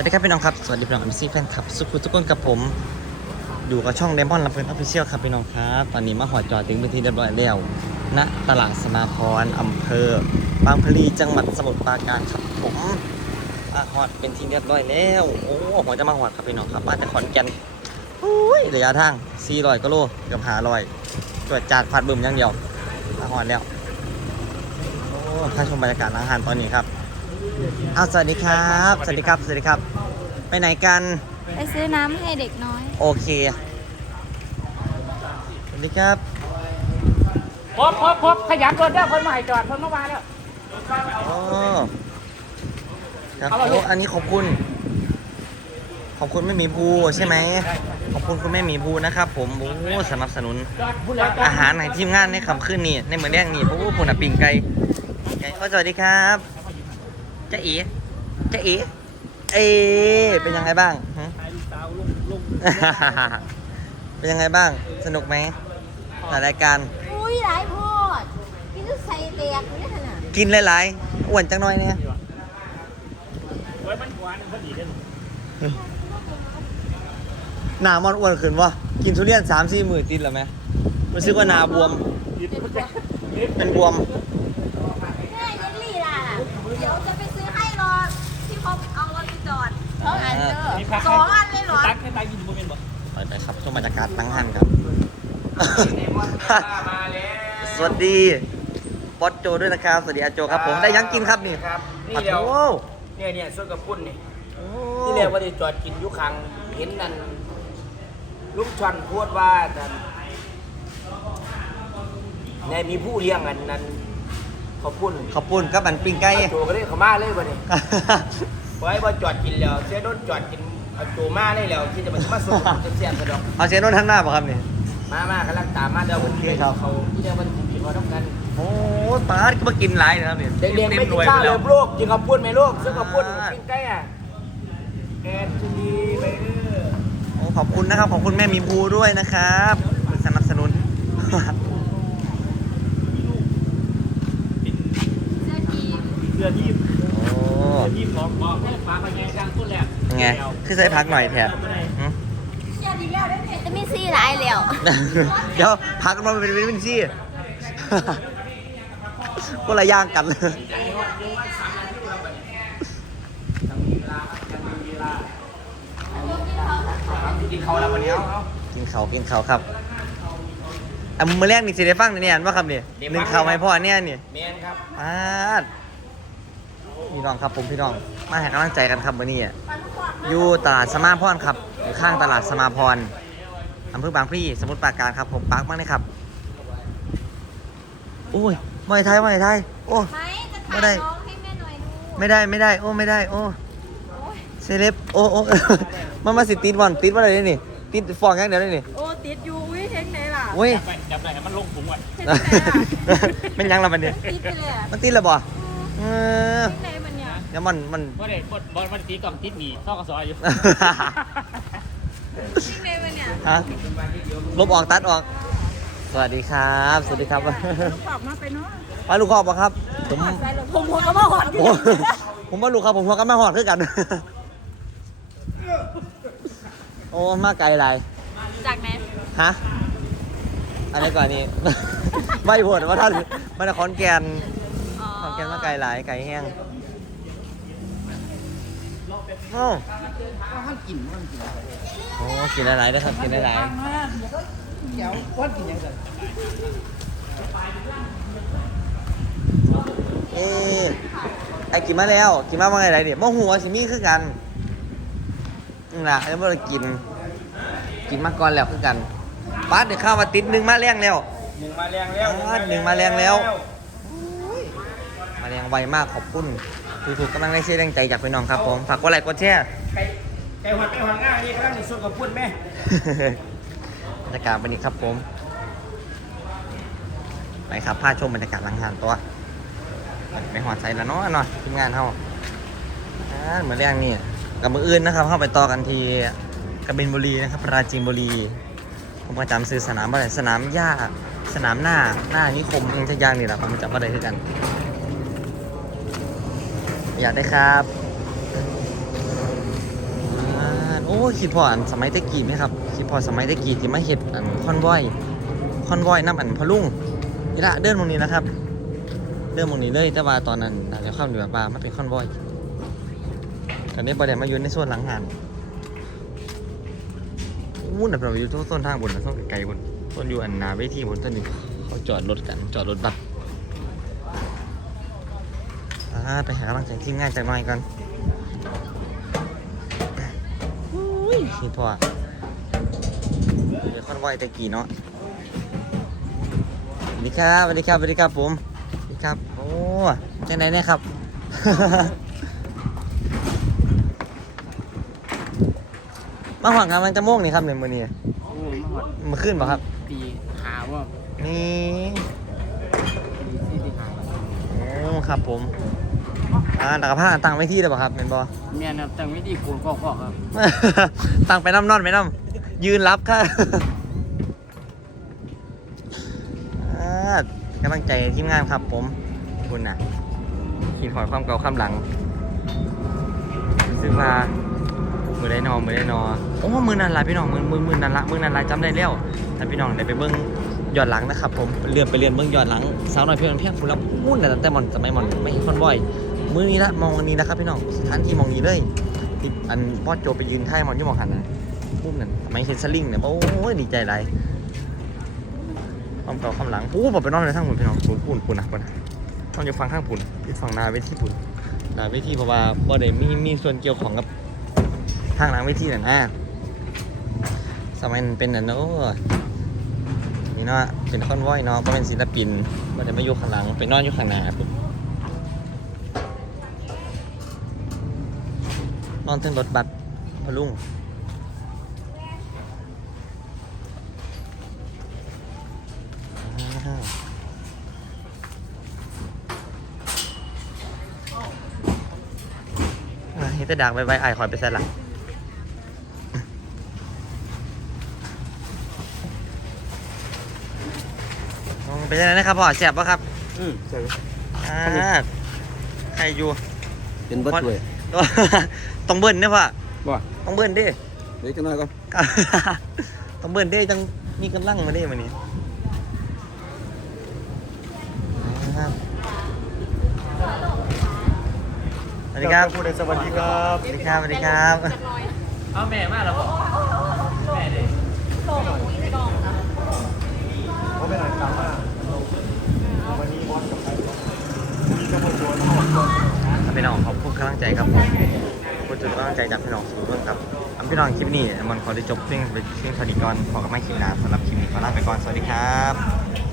วัสดีครับพี่น้องครับ สวัสดีพี่น้องเอ็มซีแฟนคลับสุขุทุกคนกับผม อยู่กับช่องเดมอนลำเพลินออฟฟิเชียลครับพี่น้องครับ ตอนนี้มาหอดจอดถึงพื้นที่เรียบร้อยแล้วณตลาดสมาพรอำเภอ บางพลีจังหวัดสมุทรปราการครับผมมาหอดเป็นที่เรียบร้อยแล้ว โอ้หัวจะมาหอดครับพี่น้องครับมาแต่ขอนแก่นโอ้ยระยะทาง400กิโลเกือบ500ตรวจจัดผัดบึมอย่างเดียวมาหอดแล้วโอ้ถ้าชมบรรยากาศร้านอาหารตอนนี้ครับ อ้าวสวัสดีครับ สวัสดีครับ สวัสดีครับ ไปไหนกัน ไปซื้อน้ำให้เด็กน้อย โอเค สวัสดีครับ พบพบพบขยันรถเด้อคนมาให้จอดคนเมื่อวานแล้ว โอ้ครับโอ้อันนี้ขอบคุณ ขอบคุณไม่มีภูใช่ไหม ขอบคุณคุณแม่หมีภูนะครับ ผมโอ้สนับสนุน จอดพูดแล้วจอดอาหารในทีมงานในคำขึ้นนี่ในเมืองแรกนี่โอ้คุณอะปิ่งไก่ไก่โอ้สวัสดีครับ เจ๊เอ๋เจ๊เอ๋เอ๊ะเป็นยังไงบ้างหึถ่ายลูกสาวลุงลุงเป็นยังไงบ้าง สนุกไหมแต่รายการ อุ้ยหลายโพดกินลูกใส่เตียกนี่ขนาดกินหลายๆอ้วนจังน้อยเนี่ยไว้มันหวานพอดีเด้อหน้ามันอ้วนขึ้นวะกินทุเรียนสามสี่หมื่นติดแล้วไหมรู้สึกว่าหนาบวมยิบมันจะยิบเป็นบวม แม่ยังลี่ล่ะ เดี๋ยวจะไปซื้อให้รอที่เขาเอารถไปจอด สองอันเด้อสองอันเลยเหรอตักให้ตายยินโมเมนต์บ่ไปไปครับชมบรรยากาศตั้งหันครับมาแล้วสวัสดีบอสโจด้วยนะครับสวัสดีอาโจครับผมได้ยังกินครับนี่ครับนี่ผัดเดียวโอ้เนี่ยเนี่ยส่วนกับพุ่นนี่โอ้ที่เรียกว่าได้จอดกินอยุคังเห็นนั่นลุงชวนพูดว่านั่นในมีผู้เลี้ยงอันนั้นเขาพุ่นขอบคุณครับมันปิ้งไก่โจก็เลยเขามาเลยบ่นี่ ไว้ว่าจอดกินแล้วเสียโดนจอดกินเอาโจมาเลยแล้วที่จะมามาส่งจะเสียบกระดอกเอาเชนนนทั้งหน้าป่ะครับนี่มามากำลังตามมาเดี๋ยววันนี้ครับเขาที่เดียววันที่เขาต้องกันโอ้ปาดก็มากินหลายนะครับนี่เด็กๆไม่กินข้าวเลยลูกกินข้าวปุ้นไหมลูกซื้อข้าวปุ้นกินใกล้อะแอนจูลีไปเออโอ้ขอบคุณนะครับขอบคุณแม่มีภูด้วยนะครับสนับสนุนเสื้อทีมเรือที ไปแงกลางต้นแหลกไง คือใส่พักหน่อยแถบหึอย่าดีแล้วได้เพจจะมีซี่หลายแล้วเดี๋ยวพักมันเป็นวิตามินซีคนละอย่างกันเลยกินเขาแล้ววันนี้เอากินเขาวกินเขาวครับอะมือแรกนี่สิได้ฟังเนี่ยอันว่าครับนี่หนึ่งเขาวไหมพ่อเนี่ยนี่เมนครับปาด พี่น้องครับผมพี่น้อง มาให้กำลังใจกันครับวันนี้อะอยู่ตลาดสมาพรครับอยู่ข้างตลาดสมาพรอำเภอบางพลีสมุทรปราการครับผมปักมากเลยครับโอ้ยไม่ไทยไม่ไทยโอ้ไม่จะไม่ถ่ายได้น้องให้แม่หน่อยดูไม่ได้ไม่ได้โอ้ไม่ได้โอ้โอ้ยเซเลบโอ้โอ้มันมาสิติดบอลติดว่าอะไรนี่นี่ ติดฟองอย่างเดียวเลยนี่โอ้ติดอยู่วิเทคไหนล่ะโอ้ยไปจับไหนให้มันลงถุงก่อนเทคไหนล่ะเป็นยังละมันเนี่ยติดไปเลยอะมันติดแล้วบ่ เออเทคไหนมันเนี่ยเดี๋ยวมันมันว่าเด็กบอลมันตีกล่องติดหนีท่อกระสอยอยู่เทคไหนมันเนี่ยฮะลบออกตัดออก สวัสดีครับ สวัสดีครับลูกปรับมาไปเนาะมาลูกขอบปะครับ ผมใส่ลงผมหัวก็มาหอดโอ้ผมว่าลูกครับผมหัวก็มาหอดคือกัน โอ้มาไกลไรจากไหนฮะอันนี้ก่อนนี้ ไม่พูดว่าท่านมันขอนแก่นอ๋อขอน แก่นมาไกลหลายไก่แห้งโอ้โอ้กินหลายๆนะครับกินหลายๆเดี๋ยววันกินยังไงเอ๊ะไอ้กินมาแล้ว กินมาว่าไงไรเนี่ยมะหัวสิมีคือกันนี่ล่ะแล้วเมื่อกิน กินมาก่อนแล้วคือกันป้าดเดี๋ยวข้าวมาติดหนึ่งมาแรงแล้วหนึ่งมาแรงแล้วอ่าหนึ่งมาแรงแล้วมา แรงไวมากขอบคุณทุกๆกำลังได้เชื่อแรงใจจากพี่น้องครับผมฝากกดไลค์กดแชร์ ไก่ไก่หัดไก่หัดง่ายนี่กำลังในส่วนกับพุ่นแม่บรรยากาศวันนี้ครับผม ไปครับพาชมบรรยากาศหลังงานตัวไปหอดใส่ละเนาะหน่อยทีมงานเขาอ่าเหมือนเรื่องนี้กับมืออื่นนะครับเข้าไปต่อกันที่กบินบุรีนะครับปราจีนบุรี ผมประจำซื้อสนามอะไรสนามหญ้าสนามหน้าหน้านิคมเองทุกอย่างนี่แหละผมจำอะไรที่กัน อยากได้ครับคิดพออันสมัยตะกี้ไหมครับคิดพอสมัยตะกี้ที่มาเฮ็ดอันคอนวอยคอนวอยน้ำอันพะลุงนี่ละเดินตรงนี้นะครับ เดินตรงนี้เลยแต่ว่าตอนนั้นน่าจะเข้าเหนือป่ามาเป็นคอนวอยกันได้ประเด็นมายู่ในส่วนหลังหานวุ่นแบบเราอยู่ต้นทางบนนะต้นไกลบนต้นอยู่อันนาเวทีบนต้นนี้เขาจอดรถกันจอดรถบัสอ่าไปหากำลังใจทีมงานจากหน่อยกันอุ้ยคิดพอเดี๋ยวคอนไวอยตะกี้เนาะสวัสดีครับสวัสดีครับสวัสดีครับผมสวัสดีครับ โอ้จังไหนเนี่ยครับมาหวังงานมันจะโม่งนี่ครับในมือนี้โอ้มาหอดมาขึ้นป่ะครับปีหาว่านี่ปีที่ที่หาโอ้ครับผม อ่าตักผ้าตั้งไว้ที่เลยป่ะครับเป็นบอ เมียนะครับแต่งวิธีคูณข้อข้อครับตั้งไปน้ำนอนไปน้ำยืนรับค่ะอ่ากำลังใจทีมงานครับผมขอบคุณนะขีดหอยความเก่าความหลังซื้อมามือได้นอมือได้นอโอ้มือนันละพี่น้องมือมือมือนันละมือนันละจำได้แล้วแต่พี่น้องได้ไปเบิ้งย้อนหลังนะครับผมเรียนไปเรียนเบิ้งย้อนหลังสาวน้อยเพียงเพียงคุณแล้วมุ่นแต่ตั้งแต่หมอนสมัยหมอนไม่เห็นคนบ่อย มือนี้ละมองอันนี้นะครับพี่น้องสถานที่มองนี้เลยที่อันบอโจไปยืนท่ายมองอยี่มองหันนะปุ๊บนั่นสมัยเซนซลิงเนี่ยโอ้ยดีใจไรความเก่าความหลังโอ้บอกไปนอนในทั้งหมดพี่น้องปุ่นปุ่นปุ่นนะปุ่นต้องอยู่ฟังข้างปุ่นที่ฝั่งนาเวทีปุ่นนาเวทีเพราะว่าบ่ได้มีมีส่วนเกี่ยวของกับทางหลังเวทีน่ะนะสมัยนั้นเป็นน่ะเนาะนี่เนาะเป็นคอนวอยเนาะก็เป็นศิลปินบ่ได้มาอยู่ข้างหลังไปนอนอยู่ข้างหน้าปุ่น นอนถึงรถบัสพะลุงอ้าวอะเฮ็ดแต่ดักไว้ไว้ไอ้ายคอยไปใส่หลังลองไปได้นะครับพ่อแซ่บปะครับอืมใช่อ่าใครอยู่ เป็นบัตรด้วย ต้องเบิ้ลเนี่ยพ่อบ่ต้องเบิ้ลดิเดี๋ยวจะน้อยก่อนต้องเบิ้ลดิจังมีกำลังมาดิมันนี้สวัสดีครับพูดในสวัสดีครับสวัสดีครับสวัสดีครับเอาแม่มาแล้วบ่แม่เด้โตของอุ้ยในกล่องนะเขาไปไหนตามมาวันนี้บอสกับใครมีกระบวนการ พี่น้องขอบคุณกำลังใจครับผมขอบคุณจุดกำลังใจจากพี่น้องสูงเรื่องครับอันพี่น้องคลิปนี้มันขอได้จบเพียงเพียงเท่านี้ก่อนขอกลับมาคลิปหน้าสำหรับคลิปนี้ขอลาไปก่อนสวัสดีครับ